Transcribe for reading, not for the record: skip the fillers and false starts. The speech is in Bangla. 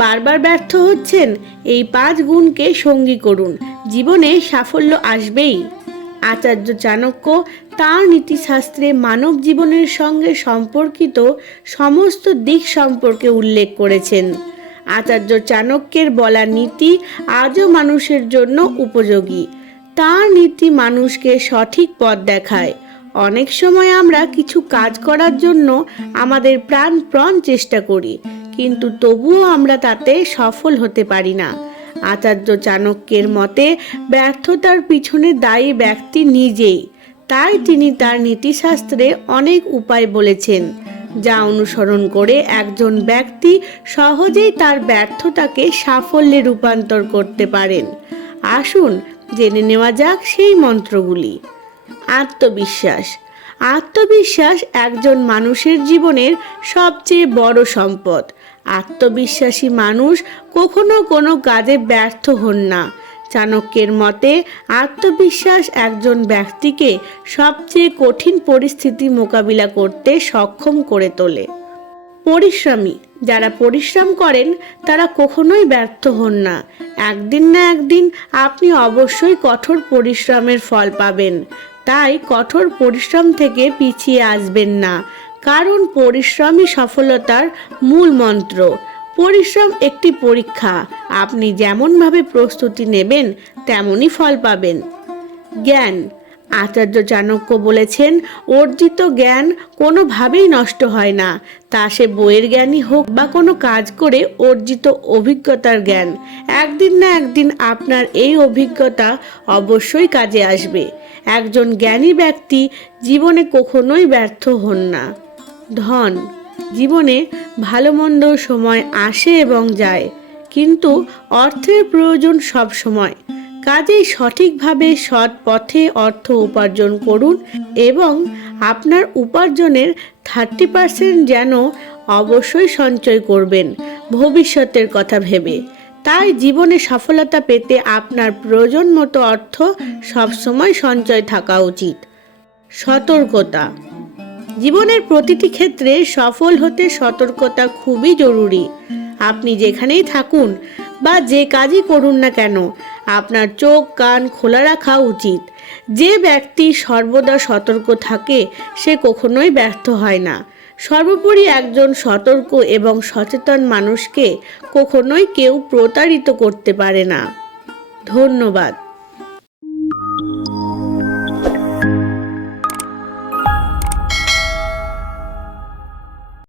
বারবার ব্যর্থ হচ্ছেন, এই 5 গুণকে সঙ্গী করুন, জীবনে সাফল্য আসবেই। আচার্য চাণক্য তাঁর নীতিশাস্ত্রে মানব জীবনের সঙ্গে সম্পর্কিত সমস্ত দিক সম্পর্কে উল্লেখ করেছেন। আচার্য চাণক্যের বলা নীতি আজও মানুষের জন্য উপযোগী। তাঁর নীতি মানুষকে সঠিক পথ দেখায়। অনেক সময় আমরা কিছু কাজ করার জন্য আমাদের প্রাণপণ চেষ্টা করি, কিন্তু তবুও আমরা তাতে সফল হতে পারি না। আচার্য চাণক্যের মতে ব্যর্থতার পিছনে দায়ী ব্যক্তি নিজেই। তাই তিনি তার নীতিশাস্ত্রে অনেক উপায় বলেছেন, যা অনুসরণ করে একজন ব্যক্তি সহজেই তার ব্যর্থতাকে সাফল্যে রূপান্তর করতে পারেন। আসুন জেনে নেওয়া যাক সেই মন্ত্রগুলি। আত্মবিশ্বাস। আত্মবিশ্বাস একজন মানুষের জীবনের সবচেয়ে বড় সম্পদ। আত্মবিশ্বাসী মানুষ কখনো কোনো কাজে ব্যর্থ হন না। চাণক্যের মতে আত্মবিশ্বাস একজন ব্যক্তিকে সবচেয়ে কঠিন পরিস্থিতি মোকাবিলা করতে সক্ষম করে তোলে। পরিশ্রমী। যারা পরিশ্রম করেন তারা কখনোই ব্যর্থ হন না। একদিন না একদিন আপনি অবশ্যই কঠোর পরিশ্রমের ফল পাবেন। তাই কঠোর পরিশ্রম থেকে পিছিয়ে আসবেন না, কারণ পরিশ্রমই সফলতার মূল মন্ত্র। পরিশ্রম একটি পরীক্ষা, আপনি যেমনভাবে প্রস্তুতি নেবেন তেমনই ফল পাবেন। জ্ঞান। আচার্য চাণক্য বলেছেন, অর্জিত জ্ঞান কোনোভাবেই নষ্ট হয় না, তা সে বইয়ের জ্ঞানই হোক বা কোনো কাজ করে অর্জিত অভিজ্ঞতার জ্ঞান। একদিন না একদিন আপনার এই অভিজ্ঞতা অবশ্যই কাজে আসবে। একজন জ্ঞানী ব্যক্তি জীবনে কখনোই ব্যর্থ হন না। ধন। জীবনে ভালো মন্দ সময় আসে এবং যায়, কিন্তু অর্থের প্রয়োজন সব সময়। কাজেই সঠিকভাবে সৎ পথে অর্থ উপার্জন করুন এবং আপনার উপার্জনের 30% যেন অবশ্যই সঞ্চয় করবেন ভবিষ্যতের কথা ভেবে। তাই জীবনে সফলতা পেতে আপনার প্রয়োজন মতো অর্থ সবসময় সঞ্চয় থাকা উচিত। সতর্কতা। জীবনের প্রতিটি ক্ষেত্রে সফল হতে সতর্কতা খুবই জরুরি। আপনি যেখানেই থাকুন বা যে কাজই করুন না কেন, আপনার চোখ কান খোলা রাখা উচিত। যে ব্যক্তি সর্বদা সতর্ক থাকে সে কখনোই ব্যর্থ হয় না। সর্বোপরি একজন সতর্ক এবং সচেতন মানুষকে কখনোই কেউ প্রতারিত করতে পারে না। ধন্যবাদ।